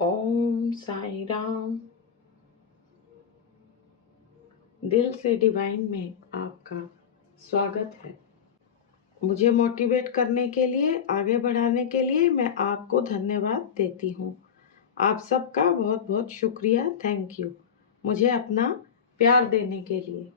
ओम साई राम। दिल से डिवाइन में आपका स्वागत है। मुझे मोटिवेट करने के लिए, आगे बढ़ाने के लिए मैं आपको धन्यवाद देती हूँ। आप सबका बहुत बहुत शुक्रिया, थैंक यू, मुझे अपना प्यार देने के लिए।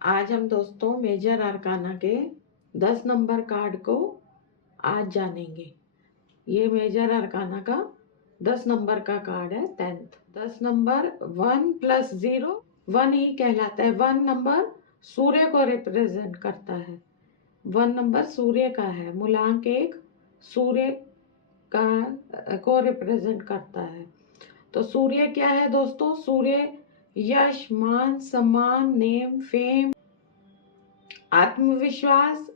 आज हम दोस्तों मेजर अरकाना के 10 नंबर कार्ड को आज जानेंगे। ये मेजर अरकाना का 10 नंबर का कार्ड है, 10th। 10 नंबर 1 + 0 1 ही कहलाता है। 1 नंबर सूर्य को रिप्रेजेंट करता है। 1 नंबर सूर्य का है। मूलांक 1 सूर्य को रिप्रेजेंट करता है। तो सूर्य क्या है दोस्तों? सूर्य यश, मान, सम्मान, नेम, फेम, आत्मविश्वास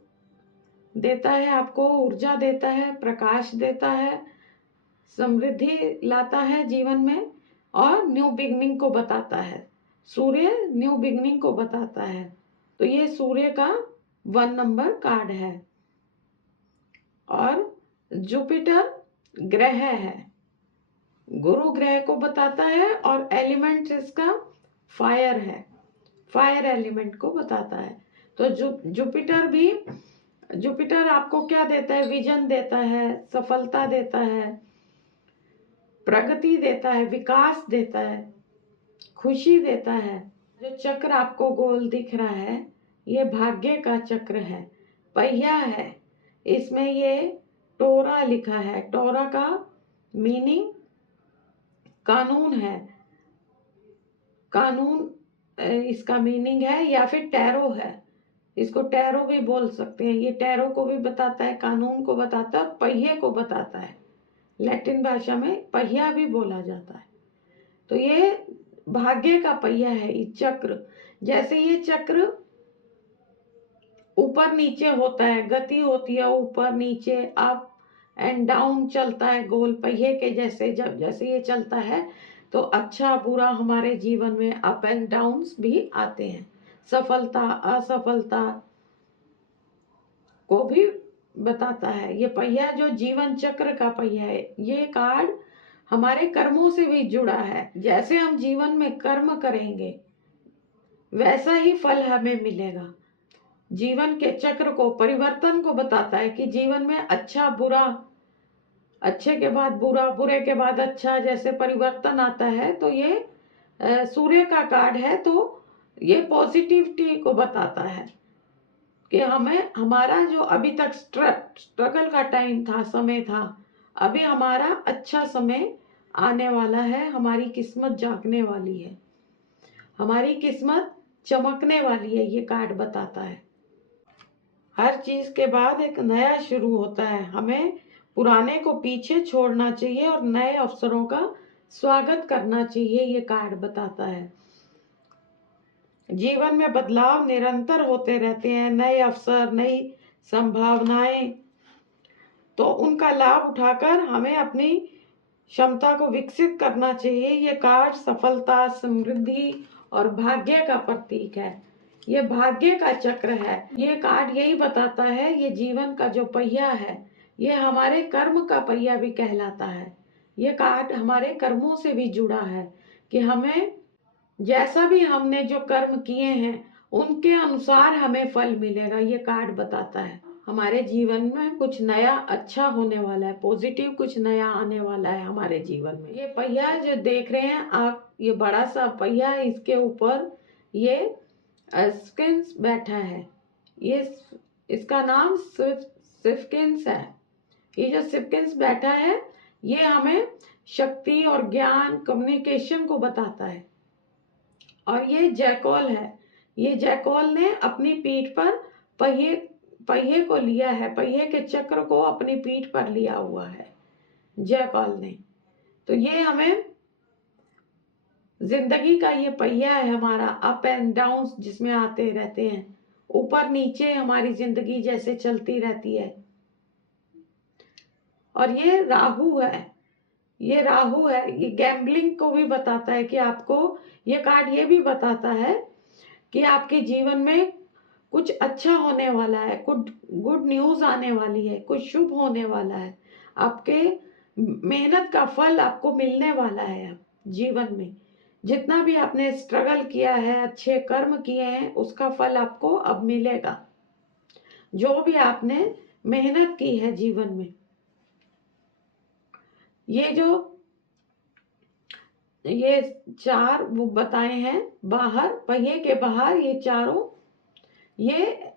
देता है, आपको ऊर्जा देता है, प्रकाश देता है, समृद्धि लाता है जीवन में, और न्यू बिगनिंग को बताता है। सूर्य न्यू बिगनिंग को बताता है। तो ये सूर्य का 1 नंबर कार्ड है। और जुपिटर ग्रह है, गुरु ग्रह को बताता है, और एलिमेंट इसका फायर है, फायर एलिमेंट को बताता है। तो जुपिटर आपको क्या देता है? विजन देता है, सफलता देता है, प्रगति देता है, विकास देता है, खुशी देता है। जो चक्र आपको गोल दिख रहा है, ये भाग्य का चक्र है, पहिया है। इसमें ये टोरा लिखा है। टोरा का मीनिंग कानून है। कानून इसका मीनिंग है, या फिर टैरो है। इसको टैरो भी बोल सकते हैं। ये टैरो को भी बताता है, कानून को बताता है, पहिए को बताता है। लैटिन भाषा में पहिया भी बोला जाता है। तो ये भाग्य का पहिया है। ये चक्र, जैसे ये चक्र ऊपर नीचे होता है, गति होती है ऊपर नीचे, अप एंड डाउन चलता है गोल पहिए के जैसे। जैसे ये चलता है तो अच्छा बुरा हमारे जीवन में अप एंड डाउन्स भी आते हैं। सफलता असफलता को भी बताता है ये पहिया, जो जीवन चक्र का पहिया है। ये कार्ड हमारे कर्मों से भी जुड़ा है। जैसे हम जीवन में कर्म करेंगे वैसा ही फल हमें मिलेगा। जीवन के चक्र को, परिवर्तन को बताता है कि जीवन में अच्छा बुरा, अच्छे के बाद बुरा, बुरे के बाद अच्छा, जैसे परिवर्तन आता है। तो ये सूर्य का कार्ड है। तो ये पॉजिटिविटी को बताता है कि हमें, हमारा जो अभी तक स्ट्रगल का टाइम था, समय था, अभी हमारा अच्छा समय आने वाला है। हमारी किस्मत जागने वाली है, हमारी किस्मत चमकने वाली है, ये कार्ड बताता है। हर चीज के बाद एक नया शुरू होता है। हमें पुराने को पीछे छोड़ना चाहिए और नए अवसरों का स्वागत करना चाहिए, ये कार्ड बताता है। जीवन में बदलाव निरंतर होते रहते हैं, नए अवसर, नई संभावनाएं। तो उनका लाभ उठाकर हमें अपनी क्षमता को विकसित करना चाहिए। ये कार्ड सफलता, समृद्धि और भाग्य का प्रतीक है। ये भाग्य का चक्र है। ये कार्ड यही बताता है, ये जीवन का जो पहिया है, ये हमारे कर्म का पहिया भी कहलाता है। ये कार्ड हमारे कर्मों से भी जुड़ा है कि हमें जैसा भी हमने जो कर्म किए हैं उनके अनुसार हमें फल मिलेगा। ये कार्ड बताता है हमारे जीवन में कुछ नया अच्छा होने वाला है, पॉजिटिव कुछ नया आने वाला है हमारे जीवन में। ये पहिया जो देख रहे हैं आप, ये बड़ा सा पहिया, इसके ऊपर ये स्किन्स बैठा है। ये इसका नाम सिफकिंस है। ये जो सिफकिंस बैठा है ये हमें शक्ति और ज्ञान, कम्युनिकेशन को बताता है। और ये जैकॉल है। ये जैकॉल ने अपनी पीठ पर पहिए को लिया है, पहिए के चक्र को अपनी पीठ पर लिया हुआ है जैकॉल ने। तो ये हमें जिंदगी का ये पहिया है हमारा, अप एंड डाउन जिसमें आते रहते हैं, ऊपर नीचे हमारी जिंदगी जैसे चलती रहती है। और ये राहु है। ये राहु है, ये गैम्बलिंग को भी बताता है कि आपको, ये कार्ड ये भी बताता है कि आपके जीवन में कुछ अच्छा होने वाला है, कुछ गुड न्यूज़ आने वाली है, कुछ शुभ होने वाला है। आपके मेहनत का फल आपको मिलने वाला है। जीवन में जितना भी आपने स्ट्रगल किया है, अच्छे कर्म किए हैं, उसका फल आपको अब मिलेगा। जो भी आपने मेहनत की है जीवन में, ये 4 वो बताए हैं बाहर, पहिए के बाहर, ये चारों ये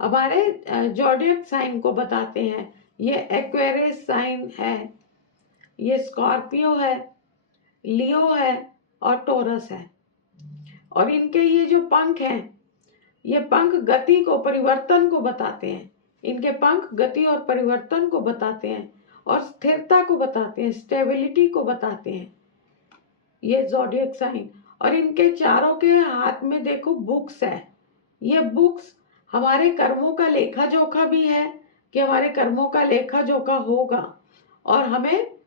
हमारे ज़ोडिएक साइन को बताते हैं। ये एक्वेरियस साइन है, ये स्कॉर्पियो है, लियो है और टोरस है। और इनके ये जो पंख हैं, ये पंख गति को, परिवर्तन को बताते हैं। इनके पंख गति और परिवर्तन को बताते हैं और स्थिरता को बताते हैं, स्टेबिलिटी को बताते हैं, ये ज़ोडिएक साइन। और इनके चारों के हाथ में देखो बुक्स है। ये बुक्स हमारे कर्मों का लेखा जोखा भी है कि हमारे कर्मों का लेखा जोखा होगा और हमें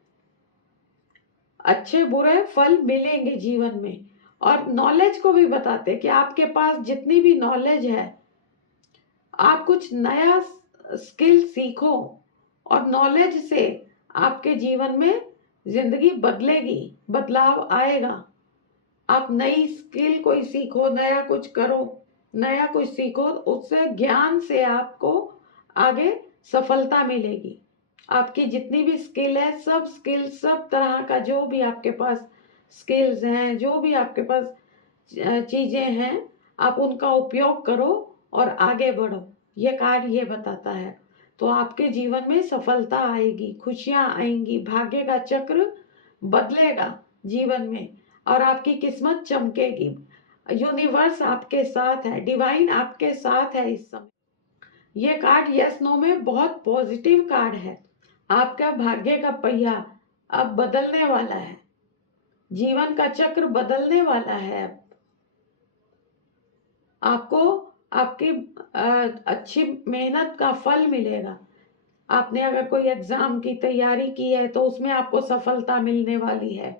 अच्छे बुरे फल मिलेंगे जीवन में। और नॉलेज को भी बताते कि आपके पास जितनी भी नॉलेज है, आप कुछ नया स्किल सीखो और नॉलेज से आपके जीवन में जिंदगी बदलेगी, बदलाव आएगा। आप नई स्किल कोई सीखो, नया कुछ करो, नया कुछ सीखो, उससे ज्ञान से आपको आगे सफलता मिलेगी। आपकी जितनी भी स्किल है, सब स्किल, सब तरह का जो भी आपके पास स्किल्स हैं, जो भी आपके पास चीज़ें हैं, आप उनका उपयोग करो और आगे बढ़ो। ये कार्ड ये बताता है। तो आपके जीवन में सफलता आएगी, खुशियाँ आएंगी, भाग्य का चक्र बदलेगा जीवन में और आपकी किस्मत चमकेगी। यूनिवर्स आपके साथ है, डिवाइन आपके साथ है इस समय। ये कार्ड यस नो में बहुत पॉजिटिव कार्ड है। आपका भाग्य का पहिया अब बदलने वाला है, जीवन का चक्र बदलने वाला है। आपको आपकी अच्छी मेहनत का फल मिलेगा। आपने अगर कोई एग्जाम की तैयारी की है तो उसमें आपको सफलता मिलने वाली है।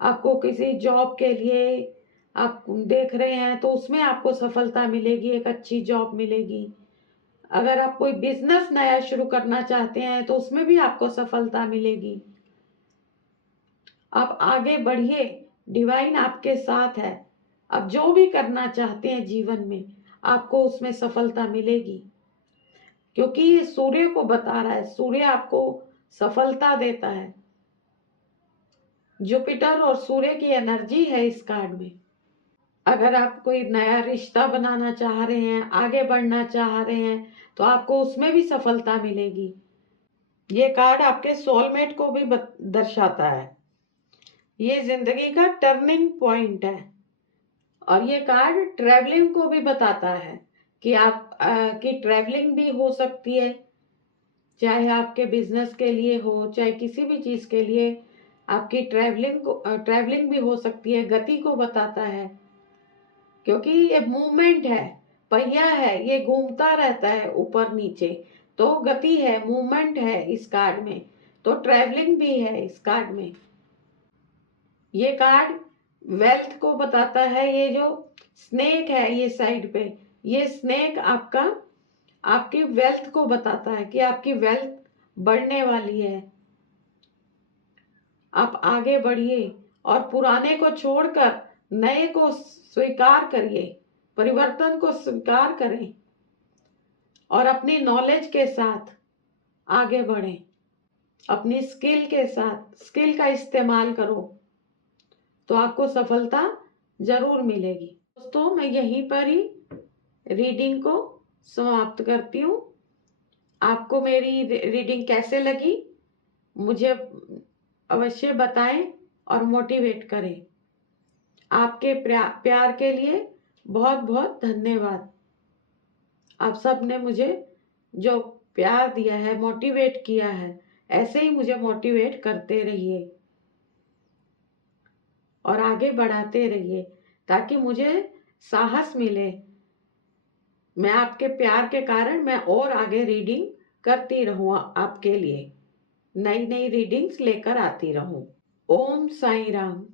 आपको किसी जॉब के लिए आप देख रहे हैं तो उसमें आपको सफलता मिलेगी, एक अच्छी जॉब मिलेगी। अगर आप कोई बिजनेस नया शुरू करना चाहते हैं तो उसमें भी आपको सफलता मिलेगी। आप आगे बढ़िए, डिवाइन आपके साथ है। अब जो भी करना चाहते हैं जीवन में, आपको उसमें सफलता मिलेगी, क्योंकि ये सूर्य को बता रहा है। सूर्य आपको सफलता देता है। जुपिटर और सूर्य की एनर्जी है इस कार्ड में। अगर आप कोई नया रिश्ता बनाना चाह रहे हैं, आगे बढ़ना चाह रहे हैं, तो आपको उसमें भी सफलता मिलेगी। ये कार्ड आपके सोलमेट को भी दर्शाता है। ये जिंदगी का टर्निंग पॉइंट है। और ये कार्ड ट्रैवलिंग को भी बताता है कि आप की ट्रैवलिंग भी हो सकती है, चाहे आपके बिजनेस के लिए हो, चाहे किसी भी चीज़ के लिए आपकी ट्रैवलिंग भी हो सकती है। गति को बताता है, क्योंकि ये मूवमेंट है, पहिया है, ये घूमता रहता है ऊपर नीचे, तो गति है, मूवमेंट है इस कार्ड में। तो ट्रैवलिंग भी है इस कार्ड में। ये कार्ड वेल्थ को बताता है। ये जो स्नेक है ये साइड पे, ये स्नेक आपकी वेल्थ को बताता है कि आपकी वेल्थ बढ़ने वाली है। आप आगे बढ़िए और पुराने को छोड़कर नए को स्वीकार करिए, परिवर्तन को स्वीकार करें और अपनी नॉलेज के साथ आगे बढ़ें। अपनी स्किल के साथ, स्किल का इस्तेमाल करो तो आपको सफलता जरूर मिलेगी। दोस्तों, मैं यहीं पर ही रीडिंग को समाप्त करती हूँ। आपको मेरी रीडिंग कैसे लगी मुझे अवश्य बताएं और मोटिवेट करें। आपके प्यार के लिए बहुत बहुत धन्यवाद। आप सब ने मुझे जो प्यार दिया है, मोटिवेट किया है, ऐसे ही मुझे मोटिवेट करते रहिए और आगे बढ़ाते रहिए, ताकि मुझे साहस मिले। मैं आपके प्यार के कारण मैं और आगे रीडिंग करती रहूँ, आपके लिए नई नई रीडिंग्स लेकर आती रहूँ। ओम साईं राम।